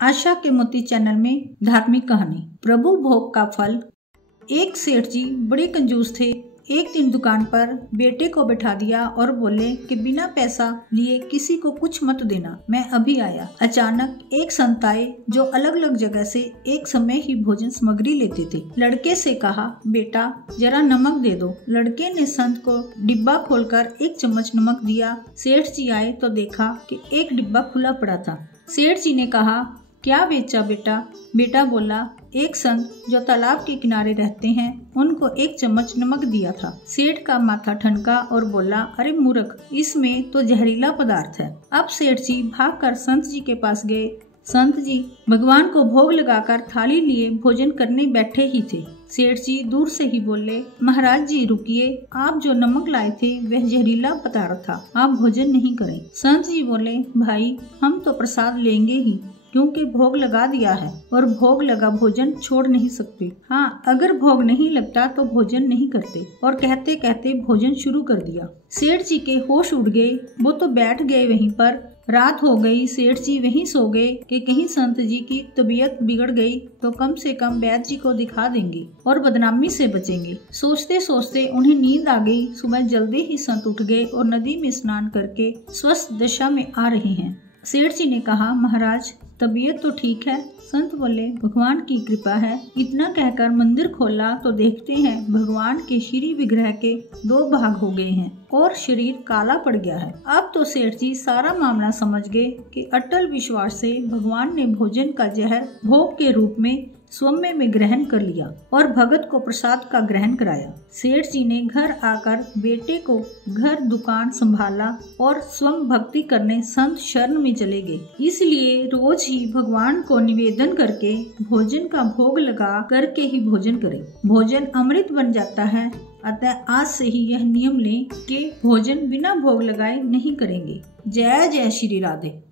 आशा के मोती चैनल में धार्मिक कहानी। प्रभु भोग का फल। एक सेठ जी बड़े कंजूस थे। एक दिन दुकान पर बेटे को बैठा दिया और बोले कि बिना पैसा लिए किसी को कुछ मत देना, मैं अभी आया। अचानक एक संत आए जो अलग अलग जगह से एक समय ही भोजन सामग्री लेते थे। लड़के से कहा, बेटा जरा नमक दे दो। लड़के ने संत को डिब्बा खोलकर एक चम्मच नमक दिया। सेठ जी आए तो देखा कि एक डिब्बा खुला पड़ा था। सेठ जी ने कहा, क्या बेचा बेटा? बेटा बोला, एक संत जो तालाब के किनारे रहते हैं उनको एक चम्मच नमक दिया था। सेठ का माथा ठनका और बोला, अरे मूर्ख, इसमें तो जहरीला पदार्थ है। अब सेठ जी भागकर संत जी के पास गए। संत जी भगवान को भोग लगाकर थाली लिए भोजन करने बैठे ही थे। सेठ जी दूर से ही बोले, महाराज जी रुकिए, आप जो नमक लाए थे वह जहरीला पदार्थ था, आप भोजन नहीं करें। संत जी बोले, भाई हम तो प्रसाद लेंगे ही, क्योंकि भोग लगा दिया है और भोग लगा भोजन छोड़ नहीं सकते। हाँ, अगर भोग नहीं लगता तो भोजन नहीं करते। और कहते कहते भोजन शुरू कर दिया। सेठ जी के होश उड़ गए। वो तो बैठ गए वहीं पर। रात हो गई, सेठ जी वहीं सो गए कि कहीं संत जी की तबीयत बिगड़ गई तो कम से कम वैद्य जी को दिखा देंगे और बदनामी से बचेंगे। सोचते सोचते उन्हें नींद आ गई। सुबह जल्दी ही संत उठ गए और नदी में स्नान करके स्वस्थ दशा में आ रहे हैं। सेठ जी ने कहा, महाराज तबीयत तो ठीक है? संत बोले, भगवान की कृपा है। इतना कहकर मंदिर खोला तो देखते हैं भगवान के श्री विग्रह के 2 भाग हो गए हैं और शरीर काला पड़ गया है। अब तो सेठ जी सारा मामला समझ गए कि अटल विश्वास से भगवान ने भोजन का जहर भोग के रूप में स्वयं में ग्रहण कर लिया और भगत को प्रसाद का ग्रहण कराया। सेठ जी ने घर आकर बेटे को घर दुकान संभाला और स्वयं भक्ति करने संत शरण में चले गए। इसलिए रोज ही भगवान को निवेदन करके भोजन का भोग लगा करके ही भोजन करें। भोजन अमृत बन जाता है। अतः आज से ही यह नियम लें कि भोजन बिना भोग लगाए नहीं करेंगे। जय जय श्री राधे।